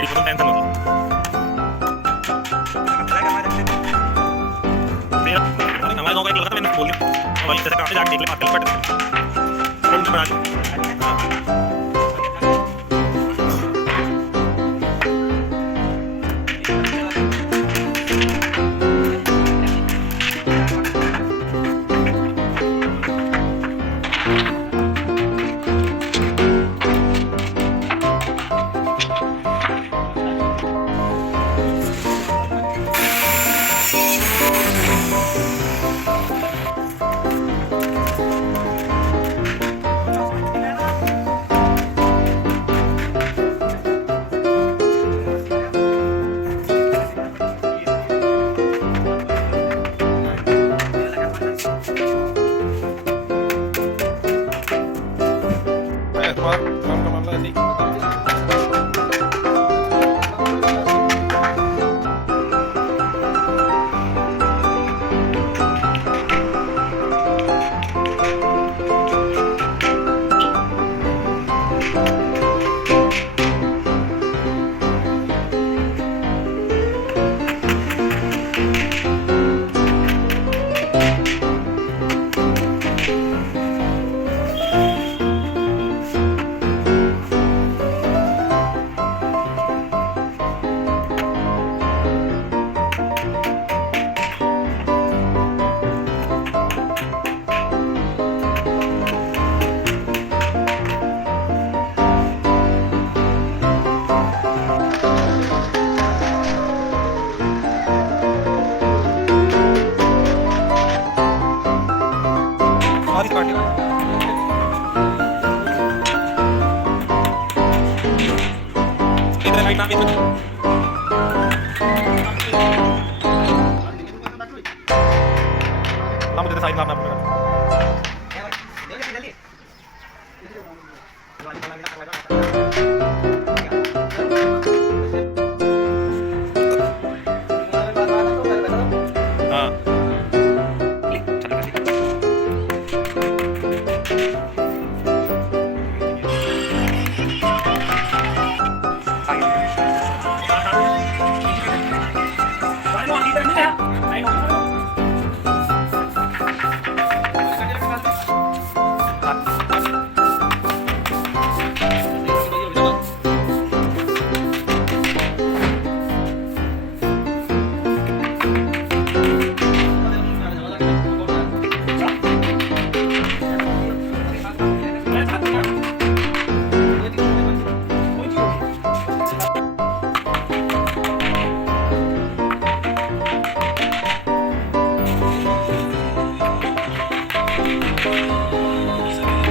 Ready करो, tension मत लो। हमारे गाँव का एक लड़का था, मैंने बोल दिया वही जैसे काम पे जाके देख ले बात कर बना साइड में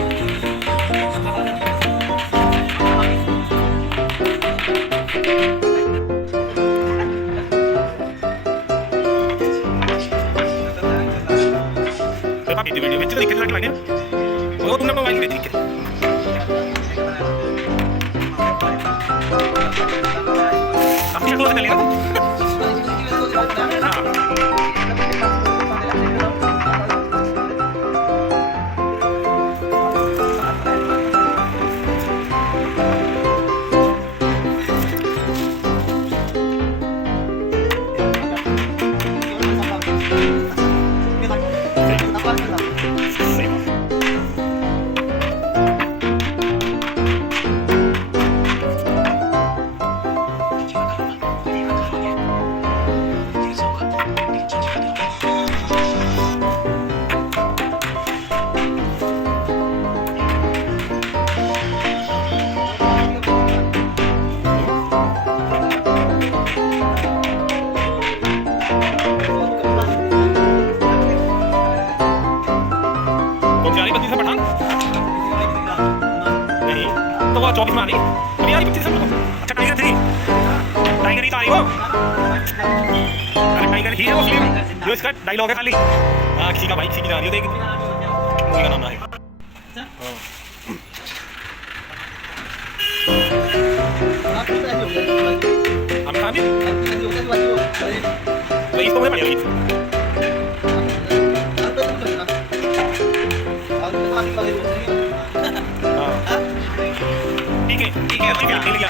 वीडियो में दिक्कत लग रही है वो तुमने मोबाइल में दिक्कत अपनी क्लोज कर लिया तो वो 24 में आनी अभी यार 25 हम अच्छा टाइगर 3 टाइगर ही तो आई वो अरे टाइगर ही है वो फिल्म जो इसका डायलॉग है खाली किसी का भाई किसी की जा रही हो देख मूवी का नाम है हम कहां भी तो इसको मुझे पड़ी ठीक है ठीक है ले लिया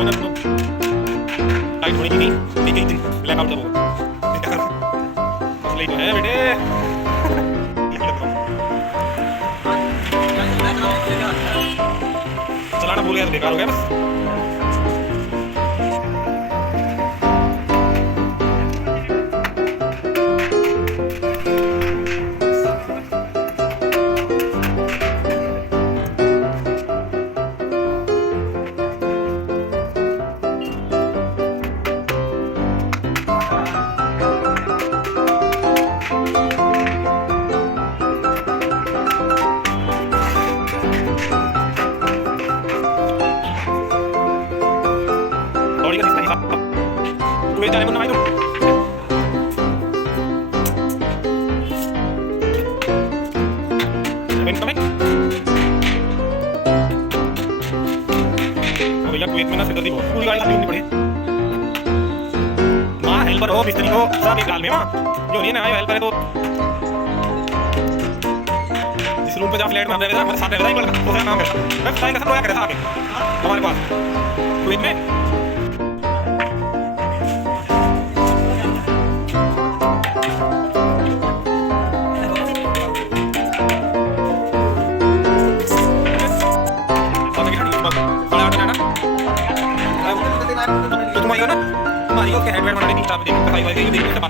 जो है ना टाइट होने की नहीं, एक दिन ब्लैक आउट जब होगा क्या करूँ, मसले तो है बेटे। चलाना भूल गया तो बेकार हो गया बस। जाने मुन्ना भाई तुम भैया कुवैत में ना सिद्धि बहुत पूरी गाड़ी खाली पड़ी माँ हेल्पर हो मिस्त्री हो सब एक गाल में माँ जो नहीं ना आए हेल्पर है तो जिस रूम पे जा फ्लैट में हम रहते हमारे साथ रहता ही पड़ता तो क्या नाम है मैं फ्लाइंग का सब रोया करता आके हमारे पास कुवैत में। तो तुम आई हो ना, तुम आई हो क्या हेडवेयर बनाने की स्टाफ देखो, सफाई वाई देखो, देखो सब